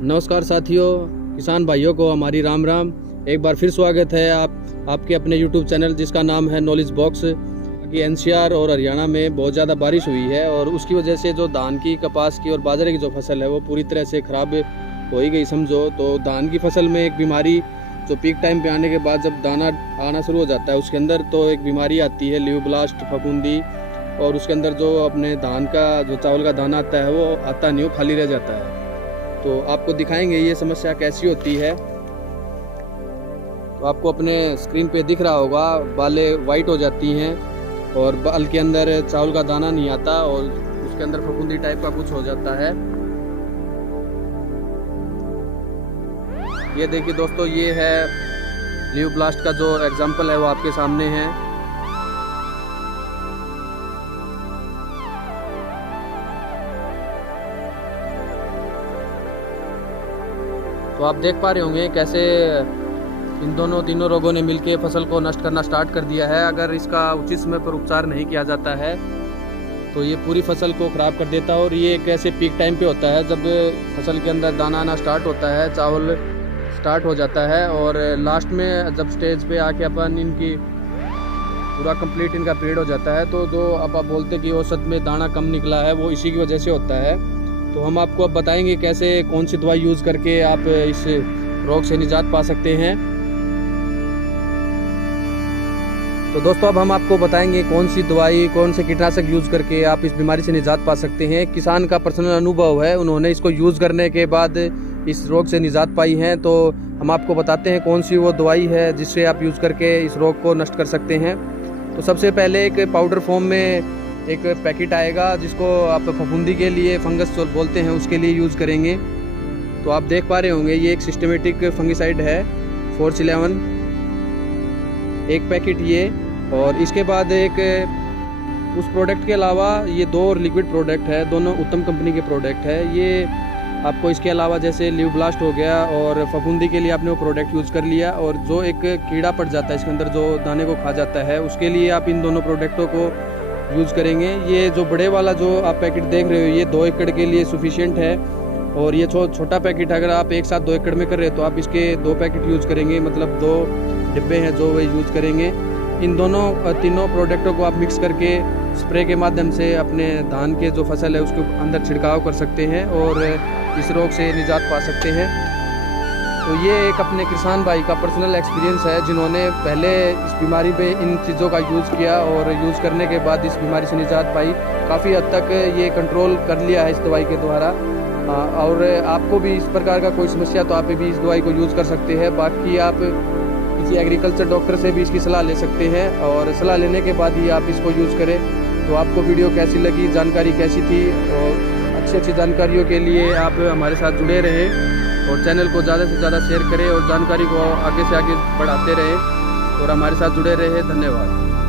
नमस्कार साथियों, किसान भाइयों को हमारी राम राम। एक बार फिर स्वागत है आपके अपने यूट्यूब चैनल जिसका नाम है नॉलेज बॉक्स। कि एनसीआर और हरियाणा में बहुत ज़्यादा बारिश हुई है और उसकी वजह से जो धान की, कपास की और बाजरे की जो फसल है वो पूरी तरह से ख़राब हो ही गई समझो। तो धान की फसल में एक बीमारी जो पीक टाइम पे आने के बाद जब दाना आना शुरू हो जाता है उसके अंदर तो एक बीमारी आती है लीव ब्लास्ट, फफूंदी। और उसके अंदर जो अपने धान का जो चावल का दाना आता है वो आता नहीं, वो खाली रह जाता है। तो आपको दिखाएंगे ये समस्या कैसी होती है। तो आपको अपने स्क्रीन पे दिख रहा होगा, बालें वाइट हो जाती हैं और बाल के अंदर चावल का दाना नहीं आता और उसके अंदर फफूंदी टाइप का कुछ हो जाता है। ये देखिए दोस्तों, ये है लीव ब्लास्ट का जो एग्जाम्पल है वो आपके सामने है। तो आप देख पा रहे होंगे कैसे इन तीनों रोगों ने मिलकर फसल को नष्ट करना स्टार्ट कर दिया है। अगर इसका उचित समय पर उपचार नहीं किया जाता है तो ये पूरी फसल को ख़राब कर देता है। और ये कैसे पीक टाइम पे होता है जब फसल के अंदर दाना आना स्टार्ट होता है, चावल स्टार्ट हो जाता है और लास्ट में जब स्टेज पे आके अपन इनकी पूरा कंप्लीट इनका पीरियड हो जाता है तो जो अब आप बोलते कि औसत में दाना कम निकला है वो इसी की वजह से होता है। तो हम आपको अब बताएंगे कैसे कौन सी दवाई यूज़ करके आप इस रोग से निजात पा सकते हैं। तो दोस्तों अब हम आपको बताएंगे कौन सी दवाई, कौन से कीटनाशक यूज़ करके आप इस बीमारी से निजात पा सकते हैं। किसान का पर्सनल अनुभव है, उन्होंने इसको यूज़ करने के बाद इस रोग से निजात पाई है। तो हम आपको बताते हैं कौन सी वो दवाई है जिससे आप यूज़ करके इस रोग को नष्ट कर सकते हैं। तो सबसे पहले एक पाउडर फॉर्म में एक पैकेट आएगा जिसको आप फफूंदी के लिए, फंगस जो बोलते हैं, उसके लिए यूज़ करेंगे। तो आप देख पा रहे होंगे ये एक सिस्टमेटिक फंगिसाइड है 411, एक पैकेट ये। और इसके बाद एक उस प्रोडक्ट के अलावा ये दो और लिक्विड प्रोडक्ट है, दोनों उत्तम कंपनी के प्रोडक्ट है। ये आपको इसके अलावा जैसे लीव ब्लास्ट हो गया और फफूंदी के लिए आपने वो प्रोडक्ट यूज़ कर लिया, और जो एक कीड़ा पड़ जाता है इसके अंदर जो दाने को खा जाता है उसके लिए आप इन दोनों प्रोडक्टों को यूज़ करेंगे। ये जो बड़े वाला जो आप पैकेट देख रहे हो ये 2 एकड़ के लिए सफिशिएंट है। और ये छोटा पैकेट अगर आप एक साथ 2 एकड़ में कर रहे हो तो आप इसके 2 पैकेट यूज़ करेंगे, मतलब 2 डिब्बे हैं जो वे यूज़ करेंगे। इन तीनों प्रोडक्टों को आप मिक्स करके स्प्रे के माध्यम से अपने धान के जो फसल है उसके अंदर छिड़काव कर सकते हैं और इस रोग से निजात पा सकते हैं। तो ये एक अपने किसान भाई का पर्सनल एक्सपीरियंस है जिन्होंने पहले इस बीमारी पे इन चीज़ों का यूज़ किया और यूज़ करने के बाद इस बीमारी से निजात पाई। काफ़ी हद तक ये कंट्रोल कर लिया है इस दवाई के द्वारा। और आपको भी इस प्रकार का कोई समस्या तो आप भी इस दवाई को यूज़ कर सकते हैं। बाकी आप किसी एग्रीकल्चर डॉक्टर से भी इसकी सलाह ले सकते हैं और सलाह लेने के बाद ही आप इसको यूज़ करें। तो आपको वीडियो कैसी लगी, जानकारी कैसी थी, और अच्छी जानकारियों के लिए आप हमारे साथ जुड़े रहें और चैनल को ज़्यादा से ज़्यादा शेयर करें और जानकारी को आगे से आगे बढ़ाते रहें और हमारे साथ जुड़े रहें। धन्यवाद।